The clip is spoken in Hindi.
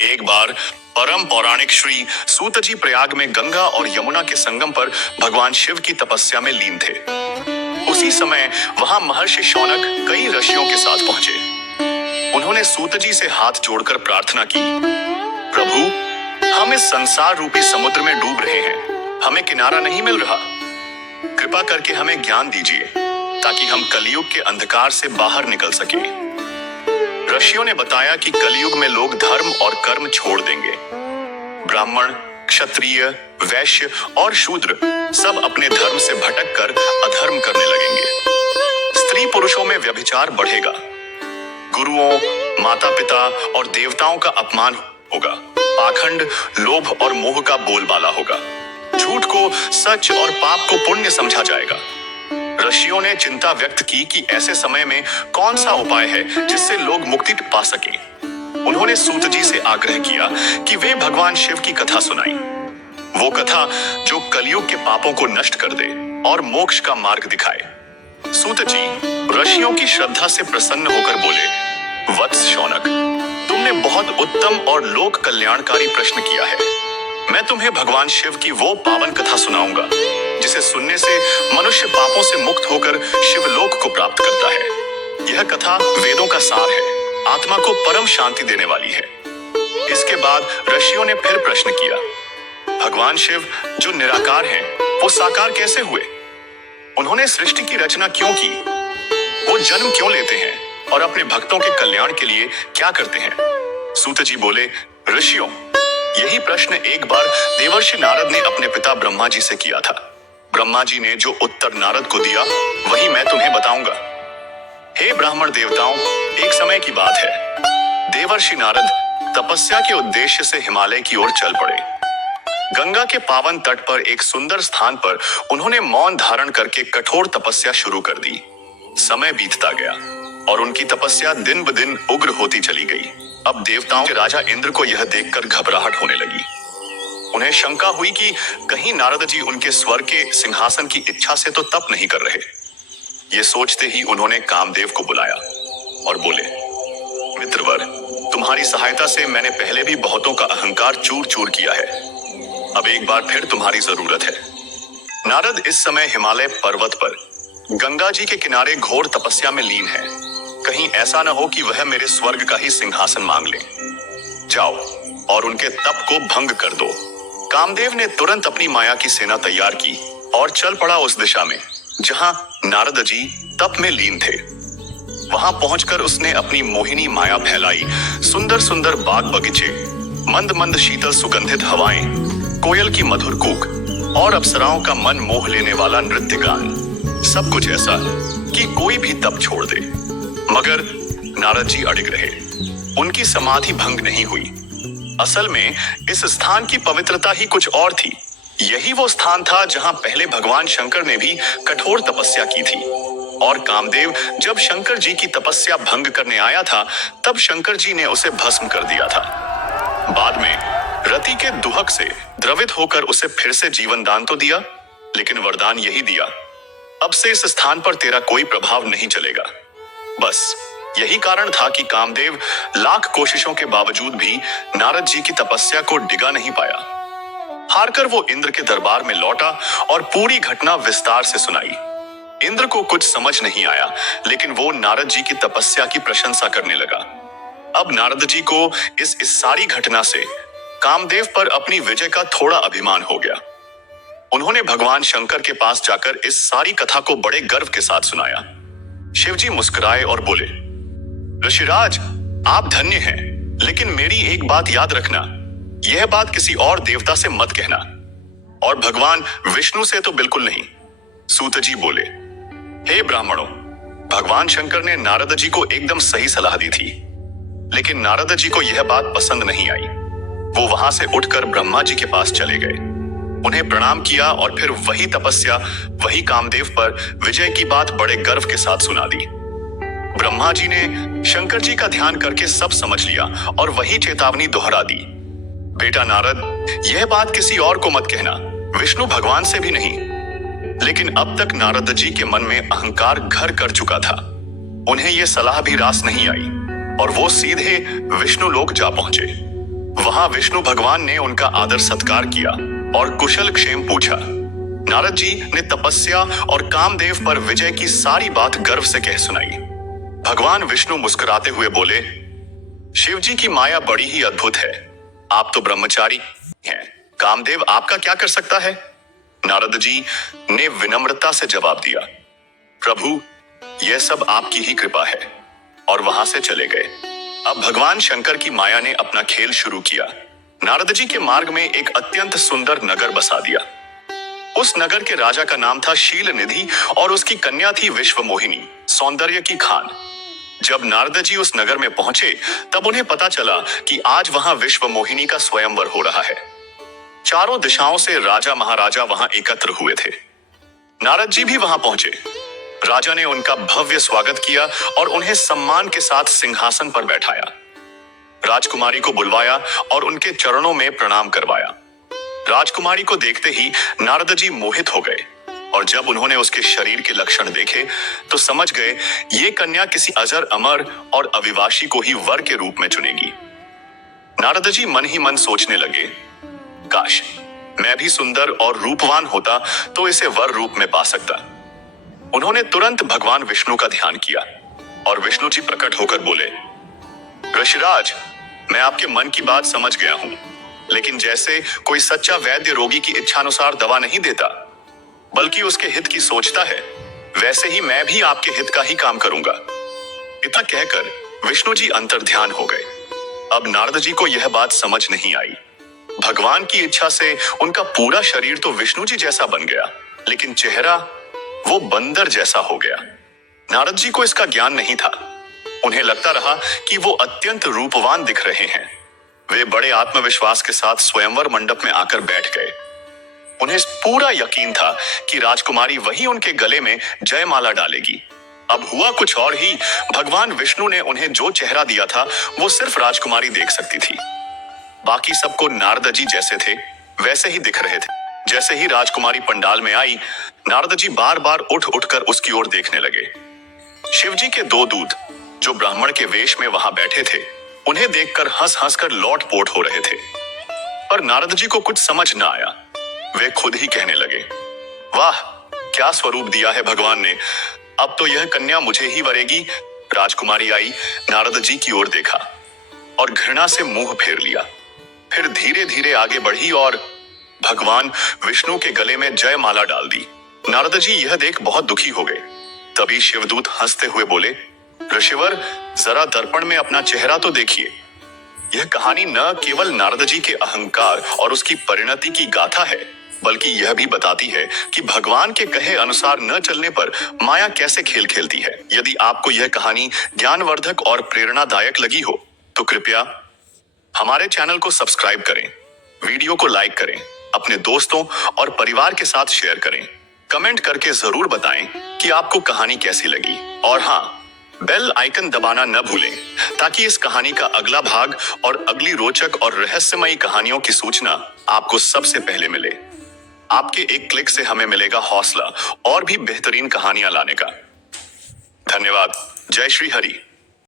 एक बार परम पौराणिक श्री सूत जी प्रयाग में गंगा और यमुना के संगम पर भगवान शिव की तपस्या में लीन थे। उसी समय वहां महर्षि शौनक कई ऋषियों के साथ पहुंचे। उन्होंने सूत जी से हाथ जोड़कर प्रार्थना की, प्रभु, हम इस संसार रूपी समुद्र में डूब रहे हैं, हमें किनारा नहीं मिल रहा। कृपा करके हमें ज्ञान दीजिए ताकि हम कलयुग के अंधकार से बाहर निकल सकें। ऋषियों ने बताया कि कलयुग में लोग धर्म और कर्म छोड़ देंगे। ब्राह्मण, क्षत्रिय, वैश्य और शूद्र सब अपने धर्म से भटककर अधर्म करने लगेंगे। स्त्री पुरुषों में व्यभिचार बढ़ेगा। गुरुओं, माता पिता और देवताओं का अपमान होगा। पाखंड, लोभ और मोह का बोलबाला होगा। झूठ को सच और पाप को पुण्य समझा जाएगा। ऋषियों ने चिंता व्यक्त की कि ऐसे समय में कौन सा उपाय है जिससे लोग मुक्ति पा सकें। उन्होंने सूत जी से आग्रह किया कि वे भगवान शिव की कथा सुनाएं। वो कथा जो कलयुग के पापों को नष्ट कर दे और मोक्ष का मार्ग दिखाए। सूत जी ऋषियों की श्रद्धा से प्रसन्न होकर बोले, वत्स शौनक, तुमने बहुत उत्तम और लोक कल्याणकारी प्रश्न किया है। मैं तुम्हें भगवान शिव की वो पावन कथा सुनाऊंगा जिसे सुनने से मनुष्य पापों से मुक्त होकर शिवलोक को प्राप्त करता है। यह कथा वेदों का सार है, आत्मा को परम शांति देने वाली है। इसके बाद ऋषियों ने फिर प्रश्न किया, भगवान शिव जो निराकार हैं, वो साकार कैसे हुए? उन्होंने सृष्टि की रचना क्यों की? वो जन्म क्यों लेते हैं और अपने भक्तों के कल्याण के लिए क्या करते हैं? सूत जी बोले, ऋषियों, यही प्रश्न एक बार देवर्षि नारद ने अपने पिता ब्रह्मा जी से किया था। ब्रह्मा जी ने जो उत्तर नारद को दिया वही मैं तुम्हें बताऊंगा। हे ब्राह्मण देवताओं, एक समय की बात है। देवर्षि नारद तपस्या के उद्देश्य से हिमालय की ओर चल पड़े। गंगा के पावन तट पर एक सुंदर स्थान पर उन्होंने मौन धारण करके कठोर तपस्या शुरू कर दी। समय बीतता गया और उनकी तपस्या दिन ब दिन उग्र होती चली गई। अब देवताओं के राजा इंद्र को यह देखकर घबराहट होने लगी। उन्हें शंका हुई कि कहीं नारद जी उनके स्वर्ग के सिंहासन की इच्छा से तो तप नहीं कर रहे। ये सोचते ही उन्होंने कामदेव को बुलाया और बोले, मित्रवर, तुम्हारी सहायता से मैंने पहले भी बहुतों का अहंकार चूर चूर किया है। अब एक बार फिर तुम्हारी जरूरत है। नारद इस समय हिमालय पर्वत पर गंगा जी के किनारे घोर तपस्या में लीन है। कहीं ऐसा न हो कि वह मेरे स्वर्ग का ही सिंहासन मांग ले। जाओ और उनके तप को भंग कर दो। कामदेव ने तुरंत अपनी माया की सेना तैयार की और चल पड़ा उस दिशा में जहां नारद जी तप में लीन थे। वहां पहुंचकर उसने अपनी मोहिनी माया फैलाई। सुंदर सुंदर बाग बगीचे, मंद मंद शीतल सुगंधित हवाएं, कोयल की मधुर कूक और अप्सराओं का मन मोह लेने वाला नृत्य गान, सब कुछ ऐसा कि कोई भी तप छोड़ दे। मगर नारद जी अड़िग रहे। उनकी समाधि भंग नहीं हुई। असल में इस स्थान की पवित्रता ही कुछ और थी। यही वो स्थान था जहां पहले भगवान शंकर ने भी कठोर तपस्या की थी। और कामदेव जब शंकर जी की तपस्या भंग करने आया था, तब शंकर जी ने उसे भस्म कर दिया था। बाद में रति के दुहक से द्रवित होकर उसे फिर से जीवन दान तो दिया, लेकिन वरदान यही दिया, अब से इस स्थान पर तेरा कोई प्रभाव नहीं चलेगा। बस यही कारण था कि कामदेव लाख कोशिशों के बावजूद भी नारद जी की तपस्या को डिगा नहीं पाया। हारकर वो इंद्र के दरबार में लौटा और पूरी घटना विस्तार से सुनाई। इंद्र को कुछ समझ नहीं आया, लेकिन वो नारद जी की तपस्या की प्रशंसा करने लगा। अब नारद जी को इस सारी घटना से कामदेव पर अपनी विजय का थोड़ा अभिमान हो गया। उन्होंने भगवान शंकर के पास जाकर इस सारी कथा को बड़े गर्व के साथ सुनाया। शिवजी मुस्कुराए और बोले, ऋषिराज, आप धन्य हैं, लेकिन मेरी एक बात याद रखना, यह बात किसी और देवता से मत कहना, और भगवान विष्णु से तो बिल्कुल नहीं। सूत जी बोले, हे ब्राह्मणों, भगवान शंकर ने नारद जी को एकदम सही सलाह दी थी, लेकिन नारद जी को यह बात पसंद नहीं आई। वो वहां से उठकर ब्रह्मा जी के पास चले गए, उन्हें प्रणाम किया और फिर वही तपस्या, वही कामदेव पर विजय की बात बड़े गर्व के साथ सुना दी। ब्रह्मा जी ने शंकर जी का ध्यान करके सब समझ लिया और वही चेतावनी दोहरा दी, बेटा नारद, यह बात किसी और को मत कहना, विष्णु भगवान से भी नहीं। लेकिन अब तक नारद जी के मन में अहंकार घर कर चुका था। उन्हें यह सलाह भी रास नहीं आई और वो सीधे विष्णु लोक जा पहुंचे। वहां विष्णु भगवान ने उनका आदर सत्कार किया और कुशल क्षेम पूछा। नारद जी ने तपस्या और कामदेव पर विजय की सारी बात गर्व से कह सुनाई। भगवान विष्णु मुस्कुराते हुए बोले, शिव जी की माया बड़ी ही अद्भुत है। आप तो ब्रह्मचारी हैं, कामदेव आपका क्या कर सकता है? नारद जी ने विनम्रता से जवाब दिया, प्रभु यह सब आपकी ही कृपा है, और वहां से चले गए। अब भगवान शंकर की माया ने अपना खेल शुरू किया। नारद जी के मार्ग में एक अत्यंत सुंदर नगर बसा दिया। उस नगर के राजा का नाम था शील निधि और उसकी कन्या थी विश्व मोहिनी, सौंदर्य की खान। जब नारद जी उस नगर में पहुंचे तब उन्हें पता चला कि आज वहां विश्व मोहिनी का स्वयंवर हो रहा है। चारों दिशाओं से राजा महाराजा वहां एकत्र हुए थे। नारद जी भी वहां पहुंचे। राजा ने उनका भव्य स्वागत किया और उन्हें सम्मान के साथ सिंहासन पर बैठाया। राजकुमारी को बुलवाया और उनके चरणों में प्रणाम करवाया। राजकुमारी को देखते ही नारद जी मोहित हो गए और जब उन्होंने उसके शरीर के लक्षण देखे तो समझ गए ये कन्या किसी अजर अमर और अविवाशी को ही वर के रूप में चुनेगी। नारद जी मन ही मन सोचने लगे, काश मैं भी सुंदर और रूपवान होता तो इसे वर रूप में पा सकता। उन्होंने तुरंत भगवान विष्णु का ध्यान किया और विष्णु जी प्रकट होकर बोले, ऋषिराज, मैं आपके मन की बात समझ गया हूं, लेकिन जैसे कोई सच्चा वैद्य रोगी की इच्छानुसार दवा नहीं देता बल्कि उसके हित की सोचता है, वैसे ही मैं भी आपके हित का ही काम करूंगा। इतना कहकर विष्णु जी अंतर्ध्यान हो गए। अब नारद जी को यह बात समझ नहीं आई। भगवान की इच्छा से उनका पूरा शरीर तो विष्णु जी जैसा बन गया, लेकिन चेहरा वो बंदर जैसा हो गया। नारद जी को इसका ज्ञान नहीं था। उन्हें लगता रहा कि वो अत्यंत रूपवान दिख रहे हैं। वे बड़े आत्मविश्वास के साथ स्वयंवर मंडप में आकर बैठ गए। उन्हें पूरा यकीन था कि राजकुमारी वही उनके गले में जयमाला डालेगी। अब हुआ कुछ और ही। भगवान विष्णु ने उन्हें जो चेहरा दिया था वो सिर्फ राजकुमारी देख सकती थी। बाकी सबको नारद जी जैसे थे वैसे ही दिख रहे थे। जैसे ही राजकुमारी पंडाल में आई, नारद जी बार बार उठ उठकर उसकी ओर देखने लगे। शिव जी के दो दूत जो ब्राह्मण के वेश में वहां बैठे थे, उन्हें देखकर हंस हंस कर लौटपोट हो रहे थे। पर नारद जी को कुछ समझ न आया। वे खुद ही कहने लगे, वाह क्या स्वरूप दिया है भगवान ने, अब तो यह कन्या मुझे ही वरेगी। राजकुमारी आई, नारद जी की ओर देखा और घृणा से मुंह फेर लिया। फिर धीरे धीरे आगे बढ़ी और भगवान विष्णु के गले में जयमाला डाल दी। नारद जी यह देख बहुत दुखी हो गए। तभी शिवदूत हंसते हुए बोले, ऋषिवर, जरा दर्पण में अपना चेहरा तो देखिए। यह कहानी न केवल नारद जी के अहंकार और उसकी परिणति की गाथा है, बल्कि यह भी बताती है कि भगवान के कहे अनुसार न चलने पर माया कैसे खेल खेलती है। यदि आपको यह कहानी ज्ञानवर्धक और प्रेरणादायक लगी हो तो कृपया हमारे चैनल को सब्सक्राइब करें, वीडियो को लाइक करें, अपने दोस्तों और परिवार के साथ शेयर करें। कमेंट करके जरूर बताएं कि आपको कहानी कैसी लगी। और हाँ, बेल आइकन दबाना न भूलें ताकि इस कहानी का अगला भाग और अगली रोचक और रहस्यमयी कहानियों की सूचना आपको सबसे पहले मिले। आपके एक क्लिक से हमें मिलेगा हौसला और भी बेहतरीन कहानियां लाने का। धन्यवाद। जय श्री हरि।